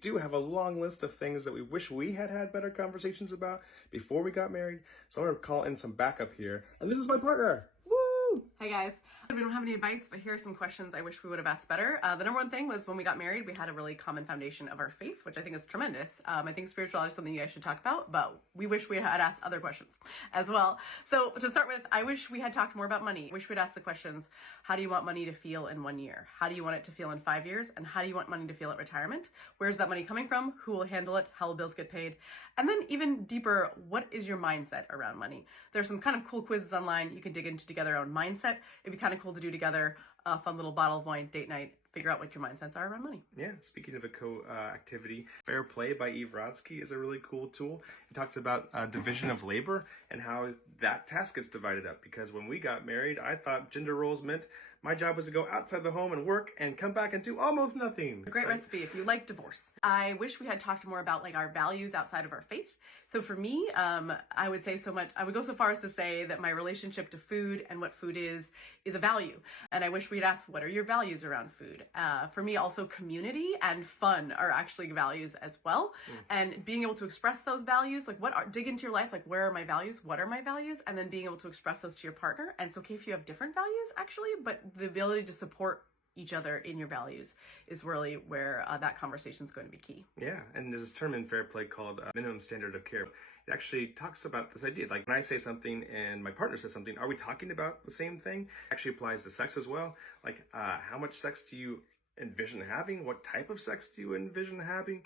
do have a long list of things that we wish we had had better conversations about before we got married. So I'm going to call in some backup here. And this is my partner. Woo! Hey guys, we don't have any advice, but here are some questions I wish we would have asked better. The number one thing was when we got married, we had a really common foundation of our faith, which I think is tremendous. I think spirituality is something you guys should talk about, but we wish we had asked other questions as well. So to start with, I wish we had talked more about money. I wish we'd asked the questions, how do you want money to feel in 1 year? How do you want it to feel in 5 years? And how do you want money to feel at retirement? Where's that money coming from? Who will handle it? How will bills get paid? And then even deeper, what is your mindset around money? There's some kind of cool quizzes online you can dig into to get your own mindset. It'd be kind of cool to do together, a fun little bottle of wine, date night, figure out what your mindsets are around money. Yeah, speaking of a activity, Fair Play by Eve Rodsky is a really cool tool. It talks about division of labor and how that task gets divided up. Because when we got married, I thought gender roles meant my job was to go outside the home and work and come back and do almost nothing. A great recipe if you like divorce. I wish we had talked more about like our values outside of our faith. So for me, I would go so far as to say that my relationship to food and what food is a value. And I wish we'd asked, what are your values around food? For me, also community and fun are actually values as well. And being able to express those values, like dig into your life, like where are my values? What are my values? And then being able to express those to your partner. And it's okay if you have different values actually, but the ability to support each other in your values is really where that conversation is going to be key. Yeah, and there's this term in Fair Play called minimum standard of care. It actually talks about this idea, like when I say something and my partner says something, are we talking about the same thing? It actually applies to sex as well. Like how much sex do you envision having? What type of sex do you envision having?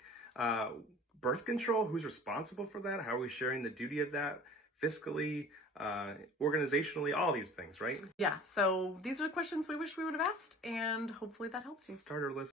Birth control, who's responsible for that? How are we sharing the duty of that? Fiscally, organizationally, all these things, right? Yeah, so these are questions we wish we would have asked, and hopefully that helps you. Starter list.